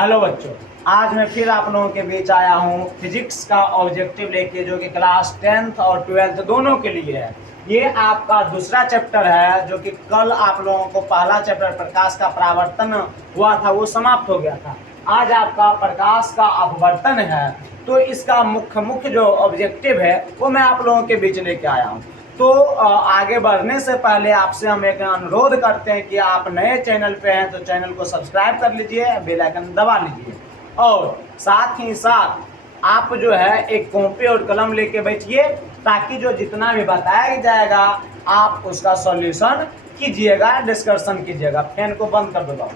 Hello बच्चों, आज मैं फिर आप लोगों के बीच आया हूँ फिजिक्स का ऑब्जेक्टिव लेके, जो कि क्लास 10th और 12th दोनों के लिए है। ये आपका दूसरा चैप्टर है, जो कि कल आप लोगों को पहला चैप्टर प्रकाश का परावर्तन हुआ था, वो समाप्त हो गया था। आज आपका प्रकाश का अपवर्तन है, तो इसका मुख्य जो ऑब्जेक्टिव है वो मैं आप लोगों के बीच लेके आया हूँ। तो आगे बढ़ने से पहले आपसे हम एक अनुरोध करते हैं कि आप नए चैनल पे हैं तो चैनल को सब्सक्राइब कर लीजिए, बेल आइकन दबा लीजिए, और साथ ही साथ आप जो है एक कॉपी और कलम लेके बैठिए, ताकि जो जितना भी बताया जाएगा आप उसका सॉल्यूशन कीजिएगा, डिस्कशन कीजिएगा। फैन को बंद कर दो।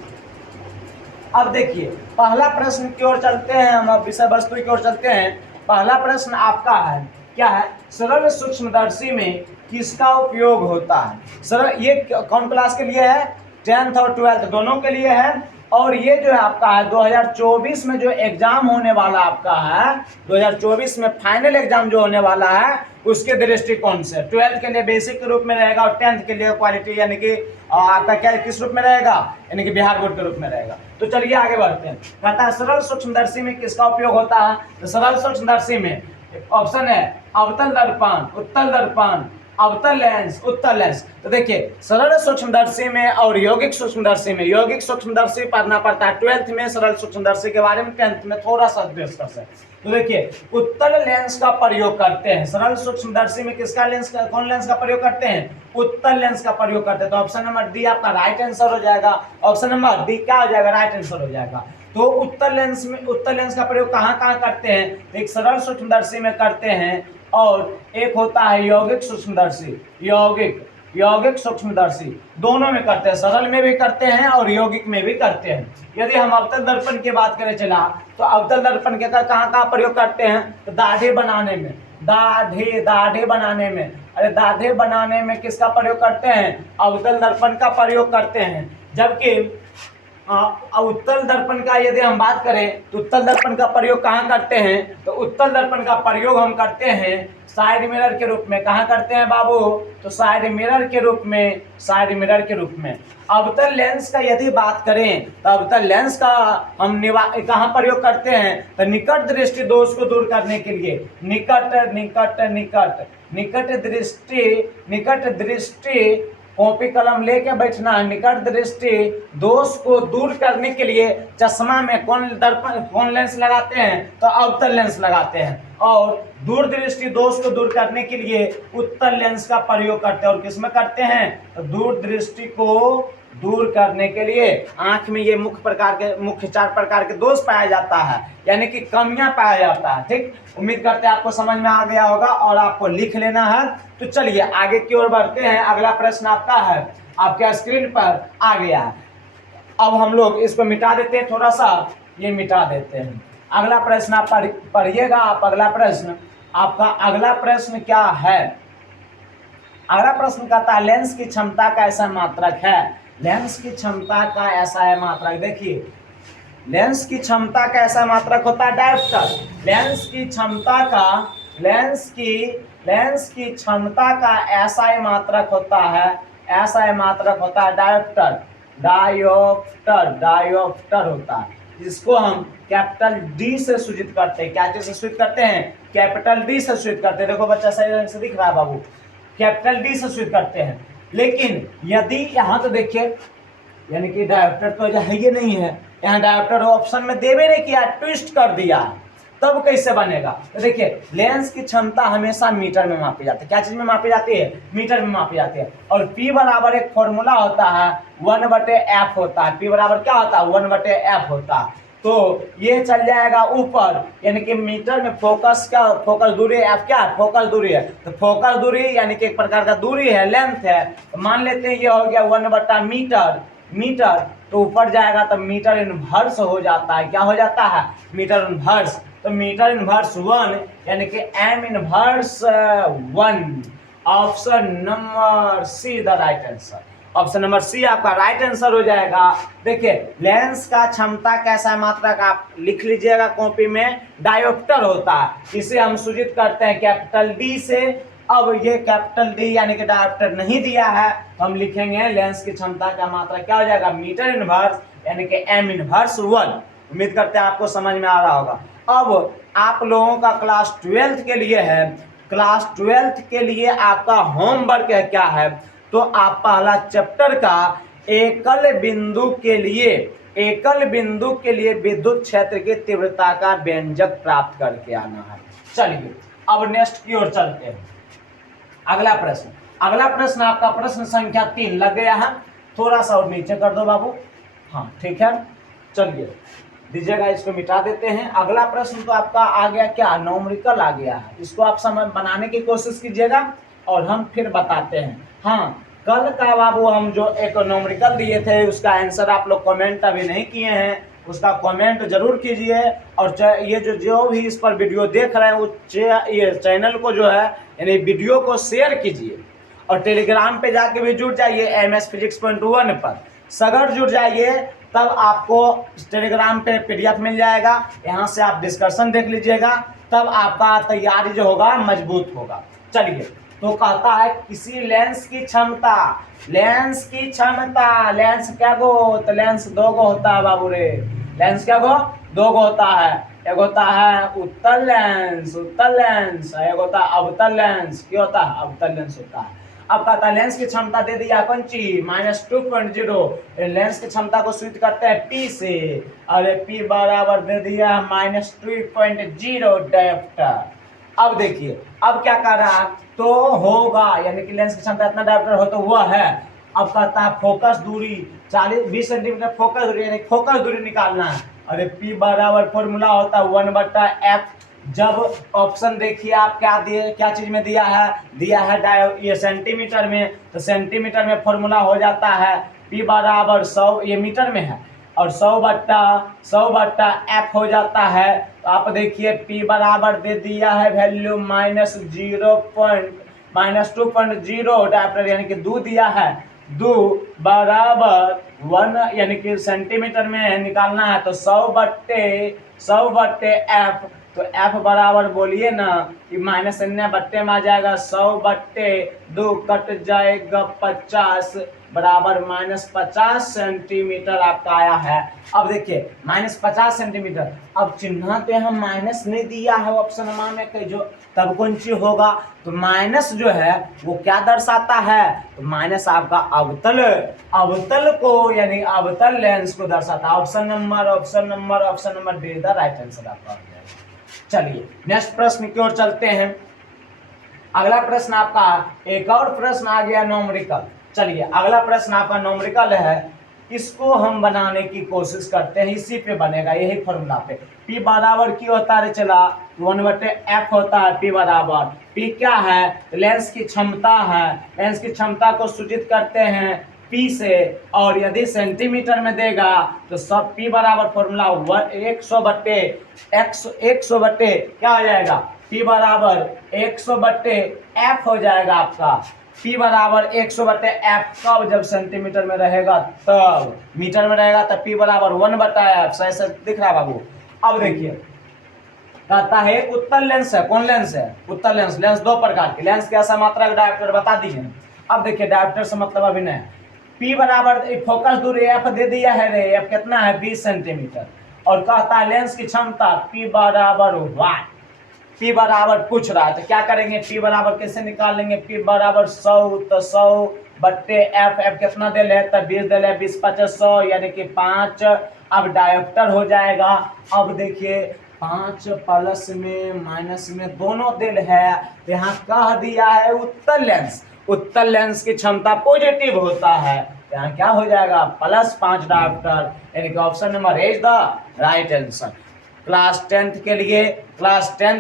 अब देखिए, पहला प्रश्न की ओर चलते हैं, हम अब विषय वस्तु की ओर चलते हैं। पहला प्रश्न आपका है, क्या है? सरल सूक्ष्मदर्शी में किसका उपयोग होता है? सरल, ये कौन क्लास के लिए है? 10th और 12th दोनों के लिए है। और ये जो है आपका है 2024 में जो एग्जाम होने वाला आपका है, 2024 में फाइनल एग्जाम जो होने वाला है, उसके दृष्टिकोण से 12th के लिए बेसिक के रूप में रहेगा और 10th के लिए क्वालिटी यानी कि आपका क्या किस रूप में रहेगा, यानी कि बिहार बोर्ड के रूप में रहेगा। तो चलिए आगे बढ़ते हैं। कहता है सरल सूक्ष्मदर्शी में किसका उपयोग होता है? तो सरल सूक्ष्मदर्शी में ऑप्शन है अवतल दर्पण, उत्तल दर्पण, अवतल लेंस, उत्तल लेंस। तो देखिए, सरल सूक्ष्मदर्शी में और यौगिक सूक्ष्मदर्शी में, यौगिक सूक्ष्मदर्शी पढ़ना पड़ता है 12th में, सरल सूक्ष्मदर्शी के बारे में 10th में थोड़ा सा डिस्कस है। तो देखिए, उत्तल लेंस का प्रयोग करते हैं सरल सूक्ष्मदर्शी में। किसका लेंस का, कौन लेंस का प्रयोग करते हैं? उत्तल लेंस का प्रयोग करते हैं। तो ऑप्शन नंबर डी आपका राइट आंसर हो जाएगा। ऑप्शन नंबर डी क्या हो जाएगा? राइट आंसर हो जाएगा। तो उत्तल लेंस में, उत्तल लेंस का प्रयोग कहाँ कहाँ करते हैं? एक सरल सूक्ष्मदर्शी में करते हैं, और एक होता है यौगिक सूक्ष्मदर्शी। यौगिक सूक्ष्मदर्शी दोनों में करते हैं, सरल में भी करते हैं और यौगिक में भी करते हैं। यदि हम अवतल दर्पण की बात करें चला, तो अवतल दर्पण के कहाँ कहाँ प्रयोग करते हैं? तो दाढ़ी बनाने में, दाढ़ी बनाने में। अरे दाढ़ी बनाने में किसका प्रयोग करते हैं? अवतल दर्पण का प्रयोग करते हैं। जबकि उत्तल दर्पण का यदि हम बात करें, तो उत्तल दर्पण का प्रयोग कहाँ करते हैं? तो उत्तल दर्पण का प्रयोग हम करते हैं साइड मिरर के रूप में। कहाँ करते हैं बाबू? तो साइड मिरर के रूप में, साइड मिरर के रूप में। अवतल लेंस का यदि बात करें, तो अवतल लेंस का हम कहाँ प्रयोग करते हैं? तो निकट दृष्टि दोष को दूर करने के लिए, निकट दृष्टि कॉपी कलम लेके बैठना है। निकट दृष्टि दोष को दूर करने के लिए चश्मा में कौन लेंस लगाते हैं? तो अवतल लेंस लगाते हैं। और दूर दृष्टि दोष को दूर करने के लिए उत्तल लेंस का प्रयोग करते हैं। और किसमें करते हैं? तो दूर दृष्टि को दूर करने के लिए आंख में ये मुख्य 4 प्रकार के दोष पाया जाता है, यानी कि कमियां पाया जाता है। ठीक, उम्मीद करते हैं आपको समझ में आ गया होगा और आपको लिख लेना है। तो चलिए आगे की ओर बढ़ते हैं। अगला प्रश्न आपका है, आपके स्क्रीन पर आ गया है। अब हम लोग इसको मिटा देते हैं, थोड़ा सा ये मिटा देते हैं। अगला प्रश्न आप पढ़िएगा। आप अगला प्रश्न, आपका अगला प्रश्न क्या है? अगला प्रश्न कहता है लेंस की क्षमता का ऐसा मात्रक है। लेंस की क्षमता का ऐसा है मात्रक। देखिए, लेंस की क्षमता का ऐसा मात्रक होता है डायोप्टर। लेंस की क्षमता का ऐसा ही मात्रक होता है डायोप्टर होता है, जिसको हम कैपिटल डी से सूचित करते हैं। क्या चीज से सूचित करते हैं? कैपिटल डी से सूचित करते हैं। देखो बच्चा सही रंग से दिख रहा है बाबू, कैपिटल डी से सूचित करते हैं। लेकिन यदि यहाँ तो देखिए, यानी कि डायोप्टर तो है ये नहीं है, यहाँ डायोप्टर ऑप्शन में देवे नहीं किया, ट्विस्ट कर दिया, तब कैसे बनेगा? तो देखिए, लेंस की क्षमता हमेशा मीटर में मापी जाती है। क्या चीज में मापी जाती है? मीटर में मापी जाती है। और P बराबर एक फॉर्मूला होता है 1/f होता है। P बराबर क्या होता है? 1/f होता है। तो ये चल जाएगा ऊपर, यानी कि मीटर में फोकस दूरी f क्या है? फोकस दूरी है। तो फोकस दूरी यानी कि एक प्रकार का दूरी है, लेंथ है। तो मान लेते हैं ये हो गया 1/मीटर। तो ऊपर जाएगा तो मीटर इनवर्स हो जाता है। क्या हो जाता है? Metre inverse. तो मीटर इनवर्स 1 यानी कि m inverse 1। Option number C the right answer. Option number C आपका राइट आंसर हो जाएगा। देखिए, लेंस का क्षमता कैसा मात्रक आप लिख लीजिएगा कॉपी में, डायोप्टर होता है। इसे हम सूचित करते हैं कैपिटल डी से। अब ये कैपिटल डी यानी कि डायोप्टर नहीं दिया है, हम लिखेंगे लेंस की क्षमता का मात्रा क्या हो जाएगा? मीटर इनवर्स यानी कि m इनवर्स 1। उम्मीद करते हैं आपको समझ में आ रहा होगा। अब आप लोगों का क्लास 12th के लिए है, क्लास 12th के लिए आपका होमवर्क है क्या है, तो आप पहला चैप्टर का एकल बिंदु के लिए विद्युत क्षेत्र की तीव्रता का व्यंजक प्राप्त करके आना है। चलिए अब नेक्स्ट की ओर चलते हैं। अगला प्रश्न आपका प्रश्न संख्या 3 लग गया है, थोड़ा सा और नीचे कर दो बाबू। हाँ ठीक है, चलिए दीजिएगा, इसको मिटा देते हैं। अगला प्रश्न तो आपका आ गया क्या, न्यूमेरिकल आ गया है। इसको आप समझ बनाने की कोशिश कीजिएगा और हम फिर बताते हैं। हाँ कल का बाबू हम जो एक न्यूमेरिकल दिए थे उसका आंसर आप लोग कमेंट अभी नहीं किए हैं, उसका कमेंट जरूर कीजिए। और ये जो भी इस पर वीडियो देख रहे हैं वो ये चैनल को जो है यानी वीडियो को शेयर कीजिए और टेलीग्राम पे जाके भी जुड़ जाइए MS Physics Point 1 पर। सगर जुड़ जाइए तब आपको टेलीग्राम पे PDF मिल जाएगा, यहाँ से आप डिस्कशन देख लीजिएगा, तब आपका तैयारी जो होगा मजबूत होगा। चलिए तो कहता है किसी लेंस की क्षमता, लेंस क्या गो, तो लेंस 2 गो होता है बाबू रे। लेंस क्या गो, 2 गो होता है। एक होता है उत्तल लेंस, एक होता है अवतल लेंस। क्या होता है, अवतल लेंस होता है। अब कहता है लेंस की क्षमता दे दिया कौन चीज, -2.0। लेंस की क्षमता को सूचित करते हैं P से, अरे P बराबर दे दिया -2.0 डायोप्टर। अब देखिए अब क्या कर रहा है, तो होगा यानी कि लेंस की क्षमता इतना डायोप्टर हो तो वह है। अब कहता है फोकस दूरी 40-20 सेंटीमीटर फोकस दूरी, यानी फोकस दूरी निकालना है। अरे P बराबर फॉर्मूला होता है 1/f। जब ऑप्शन देखिए आप क्या चीज में दिया है ये सेंटीमीटर में, तो सेंटीमीटर में फॉर्मूला हो जाता है P बराबर 100, ये मीटर में है, और 100/f हो जाता है। तो आप देखिए P बराबर दे दिया है वैल्यू -2.0 डायोप्टर यानी कि 2 दिया है। 2 बराबर 1 यानी कि सेंटीमीटर में निकालना है, तो 100/f। तो f बराबर बोलिए ना कि -0 बट्टे में आ जाएगा, 100/2 कट जाएगा 50 बराबर -50 सेंटीमीटर आपका आया है। अब देखिए -50 सेंटीमीटर, अब चिन्ह पे हम माइनस नहीं दिया है ऑप्शन में कि जो तब कौन चीज होगा, तो माइनस जो है वो क्या दर्शाता है, तो माइनस आपका अवतल को यानी अवतल लेंस को दर्शाता है। Option number D the right answer आपका। चलिए नेक्स्ट प्रश्न की ओर चलते हैं। अगला प्रश्न आपका एक और प्रश्न आ गया न्यूमेरिकल। चलिए अगला प्रश्न आपका न्यूमेरिकल है, इसको हम बनाने की कोशिश करते हैं, इसी पे बनेगा, यही फॉर्मूला पे। P बराबर की होता है, चला 1/f होता है। P बराबर P क्या है, लेंस की क्षमता है, लेंस की क्षमता को सूचित करते हैं P से, और यदि सेंटीमीटर में देगा तो सब P बराबर फॉर्मूला 100/100 क्या हो जाएगा, P बराबर 100/f हो जाएगा आपका। P बराबर 100/f कब, जब सेंटीमीटर में रहेगा तब, मीटर में रहेगा तब P बराबर 1/f। सही दिख रहा है बाबू। अब देखिए कहता है उत्तल लेंस है, कौन लेंस है, उत्तल लेंस। लेंस 2 प्रकार के, लेंस के ऐसा मात्रा का डायोप्टर बता दिए। अब देखिए डायोप्टर से मतलब अभी नहीं, P बराबर फोकस दूरी f दे दिया है रे, f कितना है 20 सेंटीमीटर, और कहता है लेंस की क्षमता P बराबर 1। P बराबर पूछ रहा है तो क्या करेंगे, P बराबर कैसे निकालेंगे, P बराबर 100, तो 100/f, f कितना दे ले, तो 20 दे ले, 20 × 100 यानी कि 5। अब डायोप्टर हो जाएगा। अब देखिए 5 प्लस में माइनस में दोनों दिल है, तो यहाँ कह दिया है उत्तल लेंस, उत्तल लेंस की क्षमता पॉजिटिव होता है, यहाँ क्या हो जाएगा +5 डायोप्टर, यानी कि option number is the right answer. Class 10th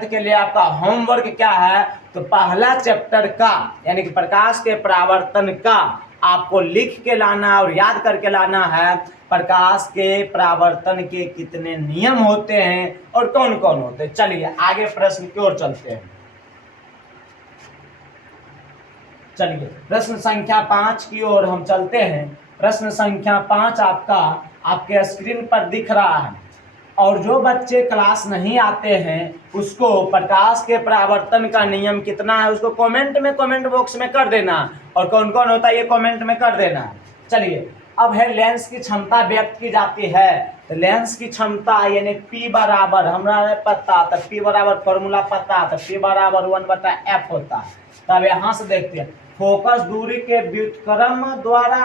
के लिए आपका होमवर्क क्या है, तो पहला चैप्टर का यानी कि प्रकाश के परावर्तन का आपको लिख के लाना और याद करके लाना है। प्रकाश के परावर्तन के कितने नियम होते हैं और कौन कौन होते हैं। चलिए आगे प्रश्न की ओर चलते हैं। चलिए प्रश्न संख्या 5 की ओर हम चलते हैं। प्रश्न संख्या 5 आपके स्क्रीन पर दिख रहा है, और जो बच्चे क्लास नहीं आते हैं उसको प्रकाश के परावर्तन का नियम कितना है उसको कमेंट बॉक्स में कर देना, और कौन कौन होता है ये कमेंट में कर देना। चलिए अब है लेंस की क्षमता व्यक्त की जाती है, तो लेंस की क्षमता यानी P बराबर हमरा पता, तो P बराबर फॉर्मूला पता, तो P बराबर 1/f होता है। तब यहाँ से देखते हैं फोकस दूरी के व्युत्क्रम द्वारा,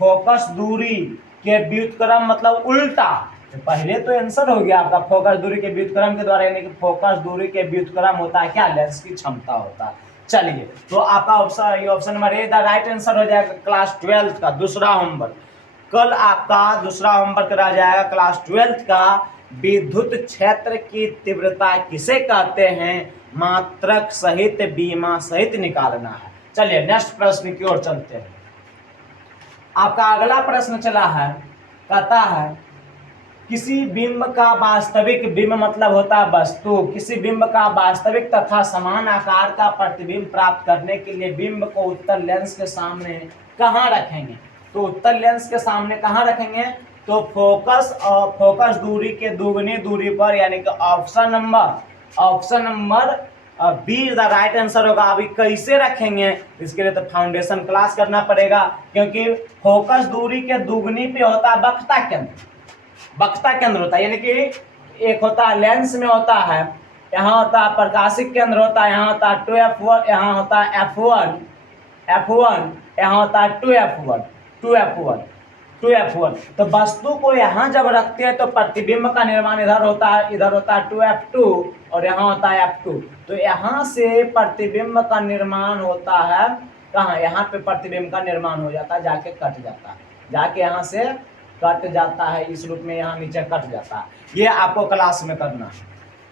फोकस दूरी के व्युत्क्रम मतलब उल्टा, तो पहले तो आंसर हो गया आपका फोकस दूरी के व्युत्क्रम के द्वारा, यानी कि फोकस दूरी के व्युत्क्रम होता है क्या, लेंस की क्षमता होता है। चलिए तो आपका ऑप्शन, ये option number A the right answer हो जाएगा क्लास 12 का दूसरा होमवर्क। कल आपका दूसरा होमवर्क रह जाएगा क्लास 12 का, विद्युत क्षेत्र की तीव्रता किसे कहते हैं, मात्रक सहित बीमा सहित निकालना है। चलिए नेक्स्ट प्रश्न की ओर चलते हैं। आपका अगला प्रश्न चला है, कहता है किसी बिंब का वास्तविक, बिंब मतलब होता है वस्तु, किसी बिंब का वास्तविक तथा समान आकार का प्रतिबिंब प्राप्त करने के लिए बिंब को उत्तल लेंस के सामने कहाँ रखेंगे। तो उत्तल लेंस के सामने कहाँ रखेंगे, तो फोकस और फोकस दूरी के दुगनी दूरी पर, यानी कि option number be the right answer होगा। अभी कैसे रखेंगे इसके लिए तो फाउंडेशन क्लास करना पड़ेगा, क्योंकि फोकस दूरी के दुगनी पे होता है वक्रता केंद्र, वक्रता केंद्र होता है, यानी कि एक होता है लेंस में होता है, यहाँ होता है प्रकाशिक केंद्र होता है, यहाँ होता है 2f1, यहाँ होता है f1, यहाँ होता है 2f1। तो वस्तु को यहाँ जब रखते हैं तो प्रतिबिंब का निर्माण इधर होता है 2f2 और यहाँ होता है f2। तो यहाँ से प्रतिबिंब का निर्माण होता है कहाँ, यहाँ पे प्रतिबिंब का निर्माण हो जाता है, जाके कट जाता है, जाके यहाँ से कट जाता है, इस रूप में यहाँ नीचे कट जाता है। ये आपको क्लास में करना है।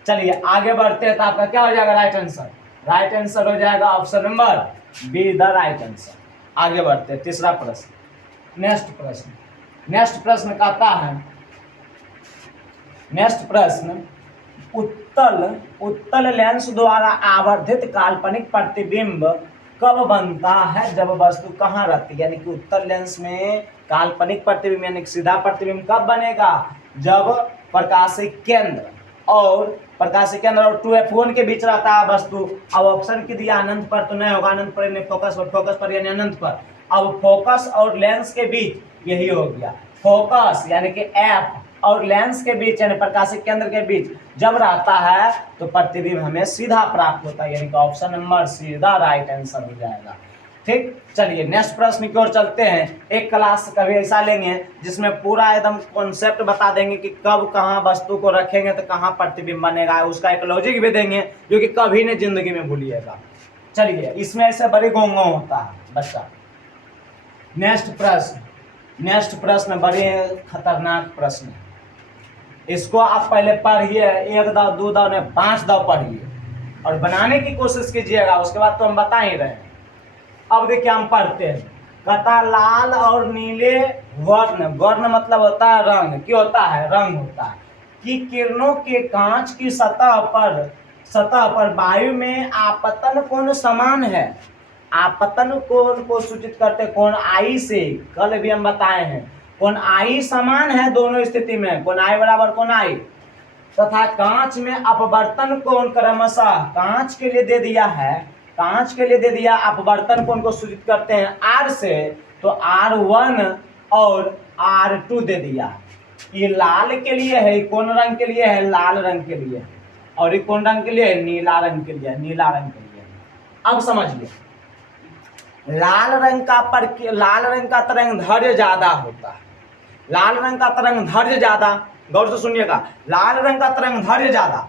चलिए आगे बढ़ते हैं, तो आपका क्या हो जाएगा राइट आंसर, राइट आंसर हो जाएगा option number be the right answer. आगे बढ़ते हैं तीसरा प्रश्न। नेक्स्ट प्रश्न कहता है, नेक्स्ट प्रश्न उत्तल लेंस द्वारा आवर्धित काल्पनिक प्रतिबिंब कब बनता है, जब वस्तु कहाँ रहती है, यानी कि उत्तल लेंस में काल्पनिक प्रतिबिंब यानी सीधा प्रतिबिंब कब बनेगा, जब प्रकाशिक केंद्र और 2f1 के बीच रहता है वस्तु। अब ऑप्शन की दिया अनंत पर तो नहीं होगा, अनंत पर नहीं, फोकस पर यानी अनंत पर। अब फोकस और लेंस के बीच यही हो गया, फोकस यानी कि f और लेंस के बीच यानी प्रकाशिक केंद्र के बीच जब रहता है तो प्रतिबिंब हमें सीधा प्राप्त होता है, यानी कि ऑप्शन नंबर सीधा राइट आंसर हो जाएगा। ठीक, चलिए नेक्स्ट प्रश्न की ओर चलते हैं। एक क्लास कभी ऐसा लेंगे जिसमें पूरा एकदम कॉन्सेप्ट बता देंगे कि कब कहाँ वस्तु को रखेंगे तो कहाँ प्रतिबिंब बनेगा, उसका एक लॉजिक भी देंगे जो कि कभी नहीं जिंदगी में भूलिएगा। चलिए इसमें ऐसे बड़े गोंगो होता है बच्चा। नेक्स्ट प्रश्न बड़े खतरनाक प्रश्न है, इसको आप पहले पढ़िए, 1 दाव 2 दाव ने 5 दाव पढ़िए और बनाने की कोशिश कीजिएगा, उसके बाद तो हम बता ही रहे हैं। अब देखिए हम पढ़ते हैं, कहता लाल और नीले वर्ण मतलब होता है रंग, क्या होता है, रंग होता है, कि किरणों के कांच की सतह पर वायु में आपतन कोण समान है। आपतन कोण को सूचित करते कोण आई से, कल भी हम बताए हैं, कोण आई समान है दोनों स्थिति में, कोण आई बराबर कोण आई, तथा कांच में अपवर्तन कोण क्रमशः, कांच के लिए दे दिया अपवर्तन कोण को सूचित करते हैं R से, तो R1 और R2 दे दिया। ये लाल के लिए है, कौन रंग के लिए है, लाल रंग के लिए, और ये कौन रंग के लिए है, नीला रंग के लिए। अब समझिए, लाल रंग का तरंग दैर्घ्य ज्यादा होता है, लाल रंग का तरंग दैर्घ्य ज्यादा, गौर से सुनिएगा, लाल रंग का तरंग दैर्घ्य ज्यादा,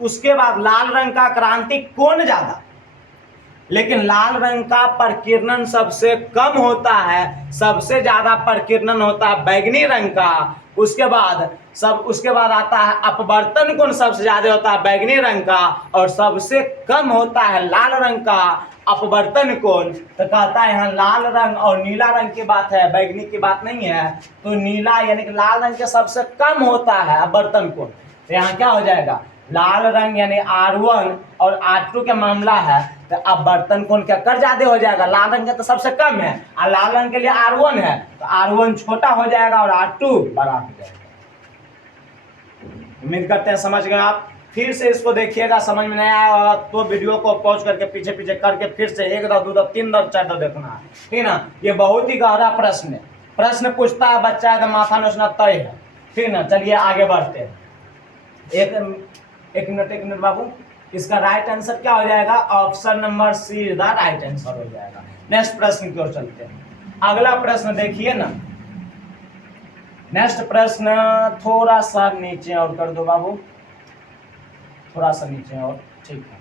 उसके बाद लाल रंग का क्रांतिक कोण ज्यादा, लेकिन लाल रंग का प्रकीर्णन सबसे कम होता है, सबसे ज्यादा प्रकीर्णन होता है बैंगनी रंग का। उसके बाद आता है अपवर्तन कोण, सबसे ज्यादा होता है बैंगनी रंग का, और सबसे कम होता है लाल रंग का अपवर्तन कोण। तो कहता है यहाँ लाल रंग और नीला रंग की बात है, बैंगनी की बात नहीं है, तो नीला यानी कि लाल रंग के सबसे कम होता है अपवर्तन कोण। तो यहाँ क्या हो जाएगा, लाल रंग यानी R1 और R2 के मामला है, तो अपवर्तन कोण क्या कर ज्यादा हो जाएगा, लाल रंग का तो सबसे कम है और लाल रंग के लिए R1 है, तो R1 छोटा हो जाएगा और R2 बड़ा हो जाएगा। उम्मीद करते हैं समझ गए आप। फिर से इसको देखिएगा, समझ में नहीं आया तो वीडियो को पॉज करके पीछे करके फिर से 1 दाव 2 दाव 3 दाव 4 दाव देखना है, ठीक ना। ये बहुत ही गहरा प्रश्न है, प्रश्न पूछता है बच्चा एकदम माथा नोचना तय है, ठीक ना। चलिए आगे बढ़ते हैं। एक मिनट बाबू, इसका राइट आंसर क्या हो जाएगा? Option number C the right answer हो जाएगा। नेक्स्ट प्रश्न की ओर चलते हैं। अगला प्रश्न देखिए ना, नेक्स्ट प्रश्न थोड़ा सा नीचे और कर दो बाबू, थोड़ा सा नीचे और, ठीक है।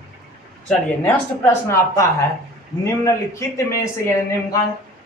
चलिए नेक्स्ट प्रश्न आपका है, निम्नलिखित में से यानी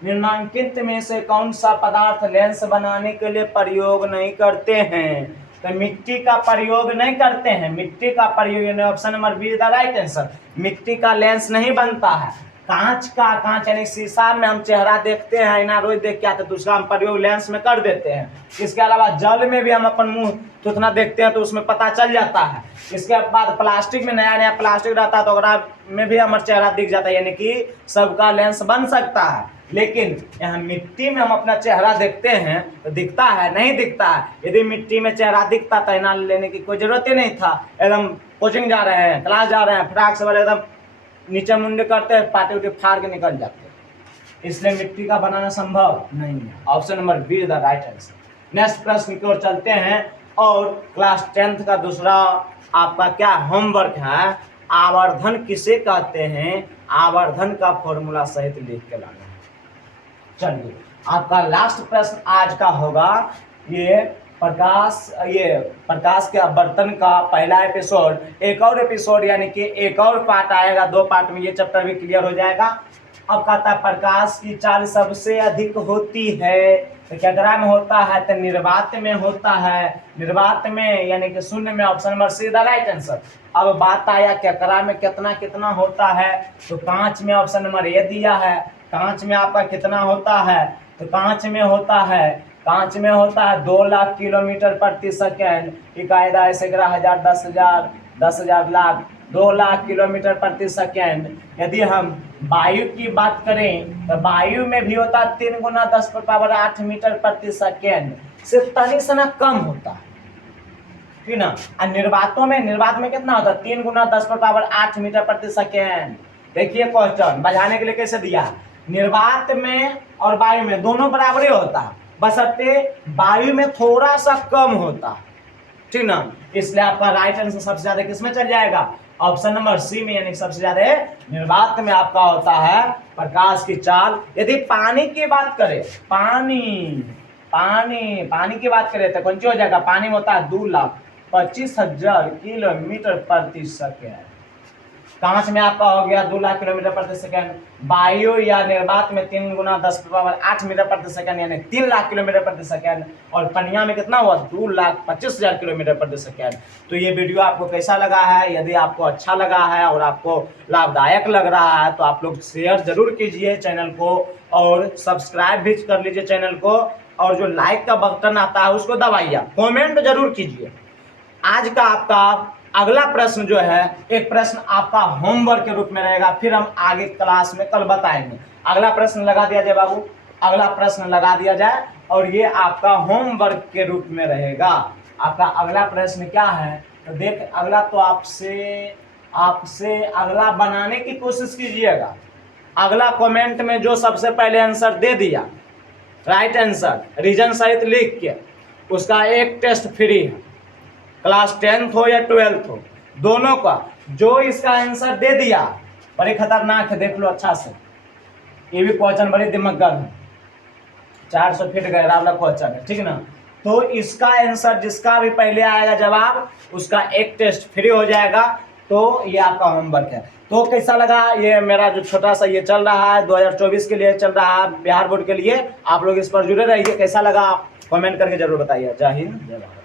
निम्नांकित में से कौन सा पदार्थ लेंस बनाने के लिए प्रयोग नहीं करते हैं? तो मिट्टी का प्रयोग नहीं करते हैं, मिट्टी का प्रयोग यानी option number be the right answer. मिट्टी का लेंस नहीं बनता है। कांच यानी शीशा में हम चेहरा देखते हैं, आईना रोज देख के आते, तो उसका हम प्रयोग लेंस में कर देते हैं। इसके अलावा जल में भी हम अपन मुंह थूथना देखते हैं तो उसमें पता चल जाता है। इसके बाद प्लास्टिक में नया प्लास्टिक रहता है तो अगर में भी हमारा चेहरा दिख जाता है, यानी कि सबका लेंस बन सकता है। लेकिन यहाँ मिट्टी में हम अपना चेहरा देखते हैं तो दिखता है? नहीं दिखता है। यदि मिट्टी में चेहरा दिखता तो आईना लेने की कोई जरूरत ही नहीं था। एकदम कोचिंग जा रहे हैं, क्लास जा रहे हैं, फटाक से एकदम नीचे मुंडे करते हैं, पार्टी उटी फाड़ के निकल जाते हैं। इसलिए मिट्टी का बनाना संभव नहीं है। Option number be the right answer. Next प्रश्न की ओर चलते हैं, और क्लास 10th का दूसरा आपका क्या होमवर्क है, आवर्धन किसे कहते हैं? आवर्धन का फॉर्मूला सहित लिख के लाना है। चलिए आपका लास्ट प्रश्न आज का होगा, ये प्रकाश के अपवर्तन का पहला एपिसोड, एक और एपिसोड यानी कि एक और पार्ट आएगा, 2 पार्ट में ये चैप्टर भी क्लियर हो जाएगा। अब कहता है प्रकाश की चाल सबसे अधिक होती है तो केकरा में होता है? तो निर्वात में होता है। निर्वात में यानी कि शून्य में, option number C the right answer. अब बात आया केकरा में कितना कितना होता है, तो कांच में ऑप्शन नंबर ए दिया है। कांच में आपका कितना होता है? तो कांच में होता है 2 लाख किलोमीटर प्रति सेकेंड। इकायदा ऐसे 10,000 10,000 10,000 लाख 2 लाख किलोमीटर प्रति सेकेंड। यदि हम वायु की बात करें तो वायु में भी होता है 3 गुना 10⁸ मीटर प्रति सेकेंड, सिर्फ तनी से ना कम होता है, ठीक ना। और निर्वात में कितना होता है? 3 गुना 10⁸ मीटर प्रति सेकेंड। देखिए क्वेश्चन बजाने के लिए कैसे दिया, निर्वात में और वायु में दोनों बराबर ही होता है, बशर्ते वायु में थोड़ा सा कम होता है, ठीक ना। इसलिए आपका राइट आंसर सबसे ज्यादा किसमें चल जाएगा? ऑप्शन नंबर सी में, यानी सबसे ज्यादा निर्वात में आपका होता है प्रकाश की चाल। यदि पानी की बात करें, पानी की बात करें तो कौन सी हो जाएगा? पानी में होता है 2,25,000 किलोमीटर प्रति सेकेंड। कांच में आपका हो गया 2 लाख किलोमीटर प्रति सेकेंड। वायु या निर्वात में 3 गुना 10⁸ मीटर प्रति सेकेंड यानी 3 लाख किलोमीटर प्रति सेकेंड। और पनिया में कितना हुआ? 2,25,000 किलोमीटर प्रति सेकेंड। तो ये वीडियो आपको कैसा लगा है? यदि आपको अच्छा लगा है और आपको लाभदायक लग रहा है तो आप लोग शेयर जरूर कीजिए चैनल को, और सब्सक्राइब भी कर लीजिए चैनल को, और जो लाइक का बटन आता है उसको दबाइए, कॉमेंट जरूर कीजिए। आज का आपका अगला प्रश्न जो है, एक प्रश्न आपका होमवर्क के रूप में रहेगा, फिर हम आगे क्लास में कल बताएंगे। अगला प्रश्न लगा दिया जाए बाबू, अगला प्रश्न लगा दिया जाए, और ये आपका होमवर्क के रूप में रहेगा। आपका अगला प्रश्न क्या है? तो देख, अगला तो आपसे अगला बनाने की कोशिश कीजिएगा। अगला कमेंट में जो सबसे पहले आंसर दे दिया, राइट आंसर रीजन सहित लिख के, उसका एक टेस्ट फ्री है। क्लास 10th हो या 12th हो, दोनों का जो इसका आंसर दे दिया, बड़ी खतरनाक है, देख लो अच्छा से। ये भी क्वेश्चन बड़ी दिमाग है, 400 फीट गहरा वाला क्वेश्चन है, ठीक ना। तो इसका आंसर जिसका भी पहले आएगा जवाब, उसका एक टेस्ट फ्री हो जाएगा। तो ये आपका होमवर्क है। तो कैसा लगा ये मेरा जो छोटा सा ये चल रहा है 2024 के लिए चल रहा है, बिहार बोर्ड के लिए। आप लोग इस पर जुड़े रहिए। कैसा लगा कमेंट करके जरूर बताइए। जय हिंद, जय भारत।